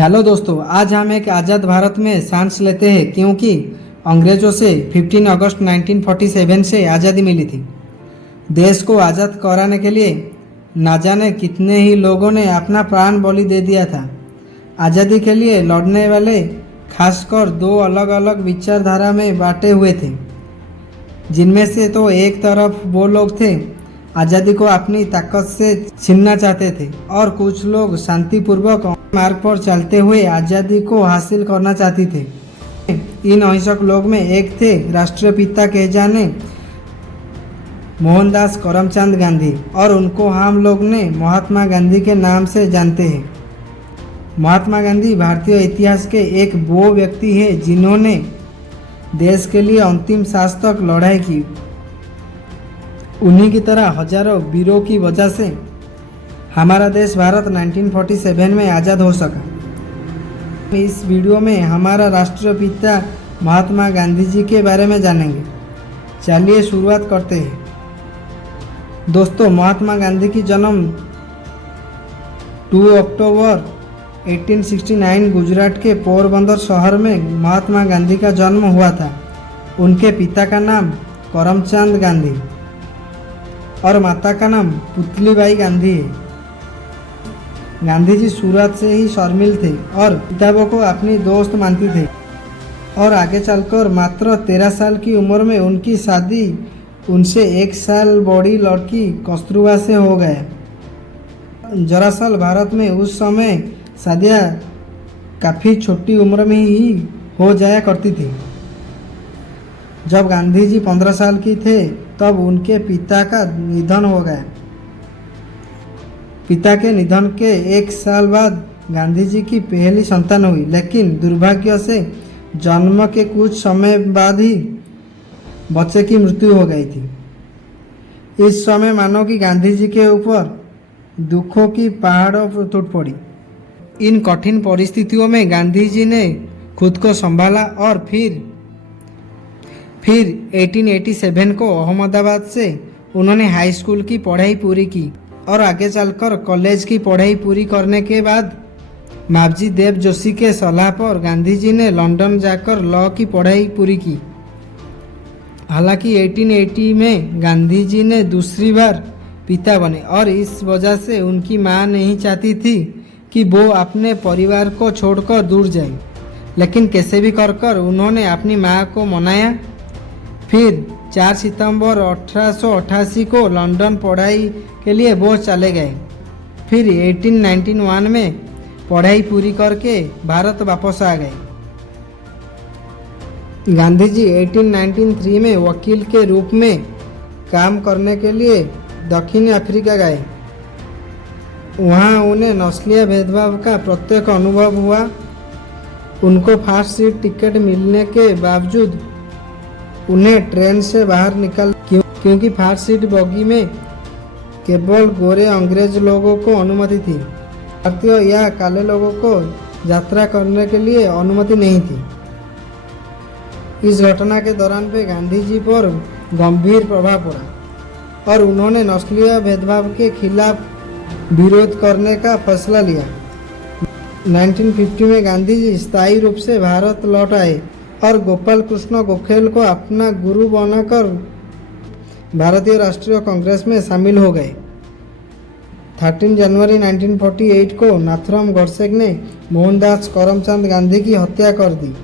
Hello दोस्तों, आज हम एक आज़ाद भारत में सांस लेते हैं क्योंकि अंग्रेज़ों से 15 अगस्त 1947 से आज़ादी मिली थी। देश को आज़ाद कराने के लिए ना जाने कितने ही लोगों ने अपना प्राण बलि दे दिया था। आज़ादी के लिए लड़ने वाले खासकर दो अलग अलग विचारधारा में बांटे हुए थे, जिनमें से तो एक तरफ वो लोग थे आज़ादी को अपनी ताकत से छीनना चाहते थे और कुछ लोग शांतिपूर्वक मार्ग पर चलते हुए आज़ादी को हासिल करना चाहते थे। इन अहिंसक लोग में एक थे राष्ट्रपिता कहे जाने मोहनदास करमचंद गांधी, और उनको हम लोग ने महात्मा गांधी के नाम से जानते हैं। महात्मा गांधी भारतीय इतिहास के एक वो व्यक्ति है जिन्होंने देश के लिए अंतिम सांस तक लड़ाई की। उन्हीं की तरह हजारों वीरों की वजह से हमारा देश भारत 1947 में आज़ाद हो सका। इस वीडियो में हमारा राष्ट्रपिता महात्मा गांधी जी के बारे में जानेंगे। चलिए शुरुआत करते हैं। दोस्तों, महात्मा गांधी की जन्म 2 अक्टूबर 1869 गुजरात के पोरबंदर शहर में महात्मा गांधी का जन्म हुआ था। उनके पिता का नाम करमचंद गांधी और माता का नाम पुतलीबाई गांधी है। गांधी जी सूरत से ही शर्मिल थे और किताबों को अपनी दोस्त मानती थे, और आगे चलकर मात्र 13 साल की उम्र में उनकी शादी उनसे 1 साल बड़ी लड़की कस्तूरबा से हो गया। दरअसल भारत में उस समय शादियाँ काफ़ी छोटी उम्र में ही हो जाया करती थी। जब गांधी जी 15 साल की थे तब उनके पिता का निधन हो गया। पिता के निधन के 1 साल बाद गांधी जी की पहली संतान हुई, लेकिन दुर्भाग्य से जन्म के कुछ समय बाद ही बच्चे की मृत्यु हो गई थी। इस समय मानो कि गांधी जी के ऊपर दुखों की पहाड़ों टूट पड़ी। इन कठिन परिस्थितियों में गांधी जी ने खुद को संभाला और फिर 1887 को अहमदाबाद से उन्होंने हाई स्कूल की पढ़ाई पूरी की, और आगे चलकर कॉलेज की पढ़ाई पूरी करने के बाद मावजी देव जोशी के सलाह पर गांधी जी ने लंदन जाकर लॉ की पढ़ाई पूरी की। हालांकि 1880 में गांधी जी ने दूसरी बार पिता बने, और इस वजह से उनकी मां नहीं चाहती थी कि वो अपने परिवार को छोड़कर दूर जाए, लेकिन कैसे भी कर उन्होंने अपनी मां को मनाया। फिर 4 सितंबर 1888 को लंदन पढ़ाई के लिए वो चले गए। फिर 1891 में पढ़ाई पूरी करके भारत वापस आ गए। गांधी जी 1893 में वकील के रूप में काम करने के लिए दक्षिण अफ्रीका गए। वहाँ उन्हें नस्लीय भेदभाव का प्रत्यक्ष अनुभव हुआ। उनको फर्स्ट सीट टिकट मिलने के बावजूद उन्हें ट्रेन से बाहर निकल क्योंकि फर्स्ट सीट बगी में केवल गोरे अंग्रेज लोगों को अनुमति थी। भारतीय या काले लोगों को यात्रा करने के लिए अनुमति नहीं थी। इस घटना के दौरान पे गांधी जी पर गंभीर प्रभाव पड़ा और उन्होंने नस्लीय भेदभाव के खिलाफ विरोध करने का फैसला लिया। 1950 में गांधी जी स्थायी रूप से भारत लौट आए और गोपाल कृष्ण गोखले को अपना गुरु बनाकर भारतीय राष्ट्रीय कांग्रेस में शामिल हो गए। 13 जनवरी 1948 को नाथुराम गोडसे ने मोहनदास करमचंद गांधी की हत्या कर दी।